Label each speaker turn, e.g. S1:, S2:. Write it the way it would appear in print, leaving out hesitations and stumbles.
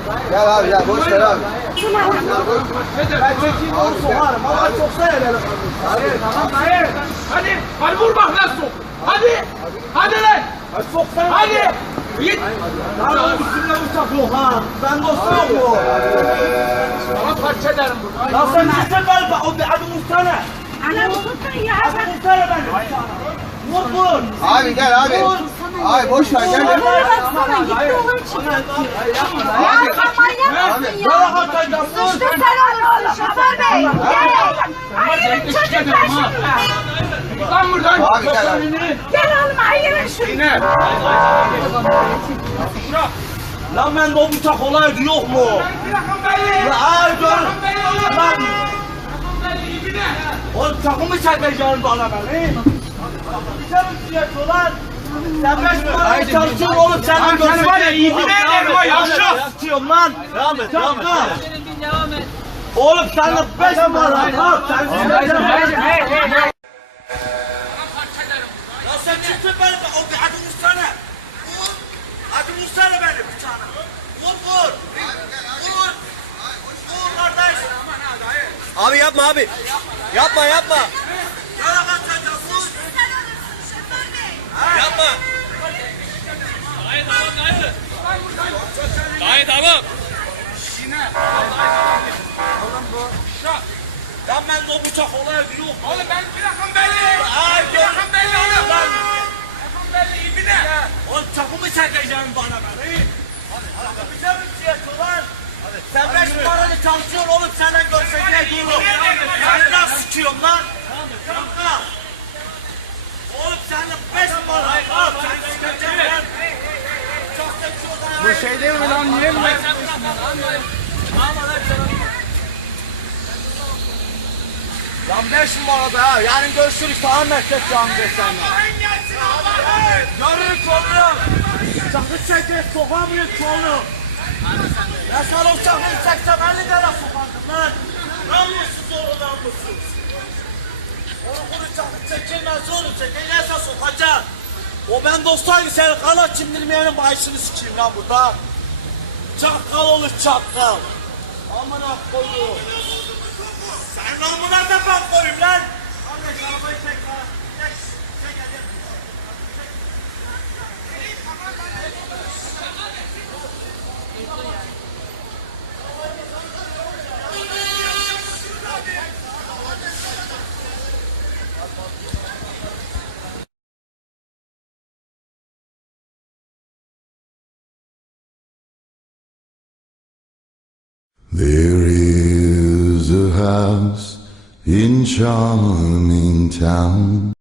S1: Gel abi gel boş ver abi.
S2: Ben çekeyim onu sokarım ama çoksa ederim.
S3: Hadi vur bak lan sok. Hadi lan.
S2: Soksan.
S3: Hadi. Git.
S2: Lan o üstümde bıçak yok ha. Ben dostum yok mu?
S3: Sana parça ederim burada.
S2: Lan sen kimsin ben? Hadi vursana.
S4: Ana vurursan ya.
S2: Hadi vursana beni. Vur.
S1: Abi gel abi. Abi boş ver gel.
S4: Sana baksana gitti onun için. Ya sen manyak mısın ya?
S2: Bana kaçacağım.
S4: Suçlu sen oğlum. Şoför bey. Gel. Ayırın çocuklar şunu.
S3: Lan buradan.
S1: Abi gel abi.
S4: Gel oğlum ayırın şunu.
S3: Yine.
S2: Lan bende o bıçak olaydı yok mu?
S3: Bırakın beni.
S2: Ay dur.
S3: Bırakın beni oğlum.
S2: Lan.
S3: Bırakın beni ibine.
S2: O bıçakımı çekeceğim bana beni. Bıçak mı çekiyor lan? Sen 5 numara çalışıyorsun oğlum sen de
S3: Lan seni var ya, iyi bir ederim o yaşlı.
S2: Yatıyorum lan. Devam et. Oğlum sen de 5 numara. Al sen Ya sen çıktın beni. Hadi vursana. Vur. Hadi vursana beni bıçağına. Vur. Vur kardeş.
S5: Abi yapma abi. Yapma.
S2: Yana kaçacağım. Vur.
S5: Yapma. Dayı tamam.
S2: Lan ben o bıçak olaydı yok.
S3: Oğlum ben bırakın beni.
S2: Ay
S3: Bırakın beni oğlum.
S2: Lan.
S3: Bırakın beni ibine.
S2: O bıçakımı çekeceğim bana beni. Bize mi çekiyor lan? Sen 5 numaralı çalışıyorsun oğlum senden görsek ne durum? Sen nasıl sıkıyorsun lan? Yapma. Oğlum sen de 5 numaralı. Al sen sıkacağım lan. Çok sekiyorsun.
S3: Bu şey değil mi lan? Niye mi?
S2: Lan 5 numarada ha. Yarın görüşürüz. Tamam Mehmet Can'da seninle. Görürüz oğlum. Çakı çekeceğiz. Sokamıyoruz oğlum. Ya sen o çakıyı çeksen 50 lira sokardım lan. Namussuz oğlum namussuz. Onu kuru çakı çekilmez oğlum. Çekilmezse sokacağım. O ben dostaydı seni kana çimdirmeyenin başını sikeyim lan burada. Çakal olur çakal. Aman koyuyor. Sen namına da ben koyayım lan. Kardeş arabayı çek lan. Çek hadi.
S6: There is a house in charming town.